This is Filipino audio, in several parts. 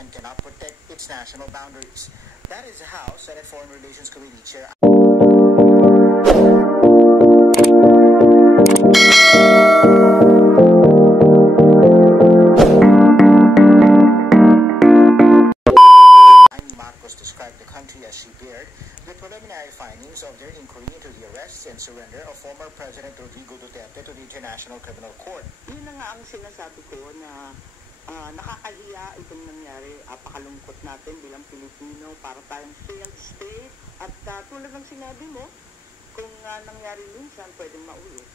and cannot protect its national boundaries. That is how Senate Foreign Relations Committee Chair described the country as she dared the preliminary findings of their inquiry into the arrest and surrender of former President Rodrigo Duterte to the International Criminal Court. Yun na nga ang sinasabi ko na nakakahiya itong nangyari. Apakalungkot natin bilang Pilipino para tayong failed state. At tulad ng sinabi mo, kung nangyari minsan, pwedeng maulit.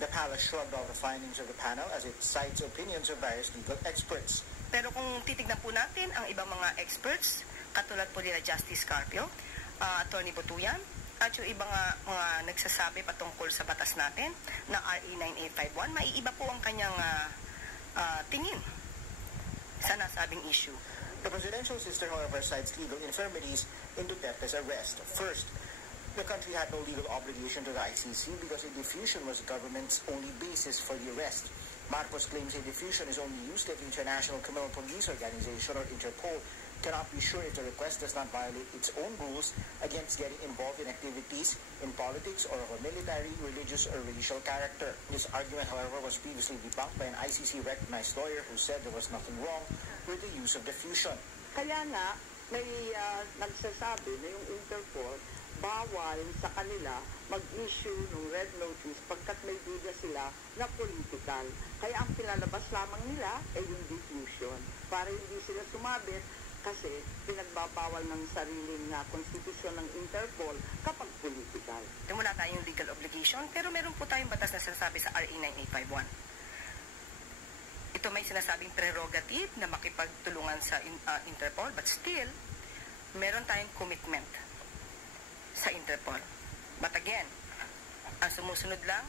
The palace shrugged off the findings of the panel as it cites opinions of various legal experts. Pero kung titignan po natin ang ibang mga experts, katulad po nila Justice Carpio, Attorney Butuyan, at yung ibang mga nagsasabi patungkol sa batas natin na RA 9851, maiiba po ang kanyang tingin sa nasabing issue. The presidential sister, however, cites legal infirmities in Duterte's arrest. First, the country had no legal obligation to the ICC because a diffusion was the government's only basis for the arrest. Marcos claims a diffusion is only used if the International Criminal Police Organization or Interpol cannot be sure if the request does not violate its own rules against getting involved in activities in politics or of a military, religious, or racial character. This argument, however, was previously debunked by an ICC-recognized lawyer who said there was nothing wrong with the use of diffusion. Kaya nga, may nagsasabi na yung Interpol bawal sa kanila mag-issue ng red notice pagkat may duda sila na political. Kaya ang pinalabas lamang nila ay yung diffusion para hindi sila sumabit kasi pinagbabawal ng sariling konstitusyon ng Interpol kapag political. Wala tayong legal obligation pero meron po tayong batas na sinasabi sa RA 9851. Ito may sinasabing prerogative na makipagtulungan sa Interpol but still, meron tayong commitment sa Interpol. But again, ang sumusunod lang,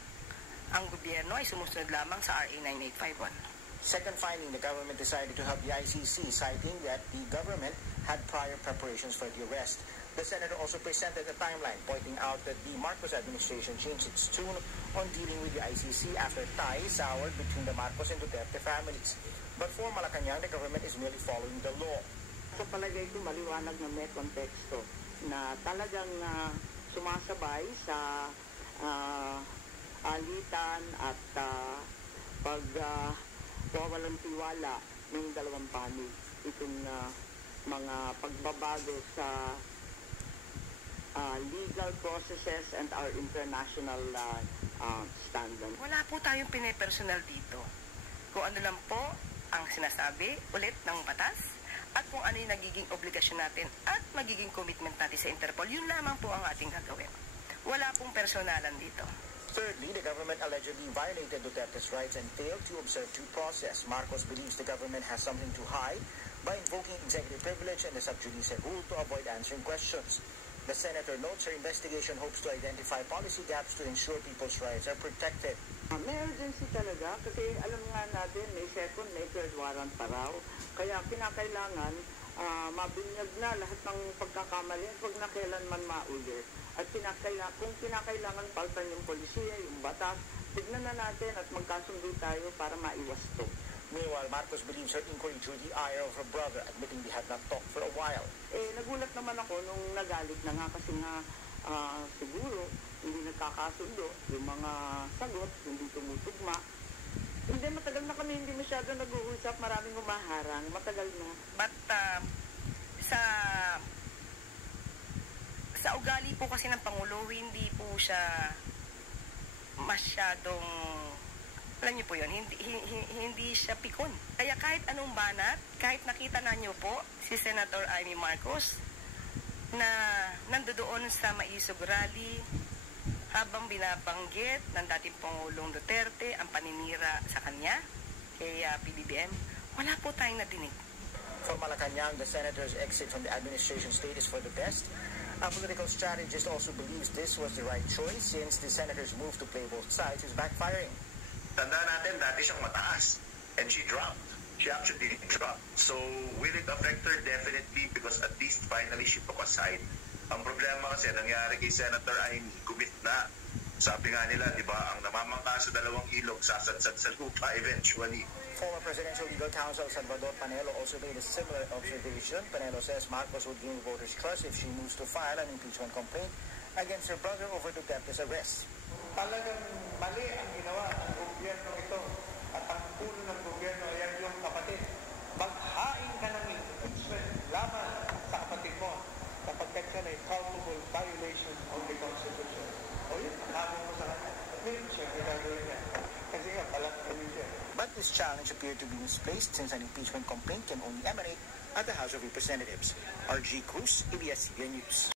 ang gobyerno ay sumusunod lamang sa RA 9851. Second finding, the government decided to help the ICC, citing that the government had prior preparations for the arrest. The senator also presented a timeline, pointing out that the Marcos administration changed its tune on dealing with the ICC after ties soured between the Marcos and Duterte families. But for Malacanang, the government is merely following the law. Sa palagay ko, maliwanag na may konteksto na talagang sumasabay sa alitan at pagwawalang tiwala ng dalawang panig. Itong mga pagbabago sa legal processes and our international standards. Wala po tayong pinipersonal dito. Kung ano lang po ang sinasabi ulit ng batas at kung ano yung nagiging obligasyon natin at magiging commitment natin sa Interpol, yun lamang po ang ating gagawin. Wala pong personalan dito. Thirdly, the government allegedly violated Duterte's rights and failed to observe due process. Marcos believes the government has something to hide by invoking executive privilege and the sub judice rule to avoid answering questions. The senator notes her investigation hopes to identify policy gaps to ensure people's rights are protected. May urgency talaga kasi alam nga natin may second, may third warrant pa raw. Kaya kinakailangan mabinyag na lahat ng pagkakamali pag na kailanman maulit. At kung kinakailangan paltan yung polisiya, yung batas, tignan na natin at magkasundo tayo para maiwas to. Meanwhile, Marcos believes her inquiry drew the ire of her brother, admitting they had not talked for a while. Nagulat naman ako nung nagalit na nga kasi nga siguro hindi nagkakasundo, yung mga sagot, hindi tumutugma. Hindi, matagal na kami hindi masyado nag-uusap, maraming humaharang, matagal na. But sa ugali po kasi ng Pangulo, hindi po siya masyadong, alam niyo po yun, hindi siya pikon. Kaya kahit anong banat, kahit nakita na niyo po si Senator Amy Marcos na nandoon sa Maisog Rally habang binabanggit ng dating Pangulong Duterte ang paninira sa kanya, kay PBBM, wala po tayong nadinig. For Malacanang, the senator's exit from the administration state is for the best. A political strategist also believes this was the right choice since the senator's move to play both sides is backfiring. Tandaan natin, dati siyang mataas and she dropped. She actually dropped. So, will it affect her? Definitely, because at least finally she took a side. Ang problema kasi, nangyari kay Senator ay commit na. Sabi nga nila, di ba, ang namamangka sa dalawang ilog, sasadsad sa lupa eventually. Former presidential legal counsel Salvador Panelo also made a similar observation. Panelo says Marcos would gain voters' trust if she moves to file an impeachment complaint against her brother over Duterte's arrest. Talagang mali ang ginawa ng gobyerno ito at ang puno ng gobyerno ay yung kapatid. Maghain ka ng impeachment laban sa kapatid mo kapag ka na culpable violation of the Constitution. O yun, nakabong mo sa kanya. Meron siya, gagawin niya. Kasi nga, palat kami siya. But this challenge appeared to be misplaced since an impeachment complaint can only emanate at the House of Representatives. RG Cruz, ABS-CBN News.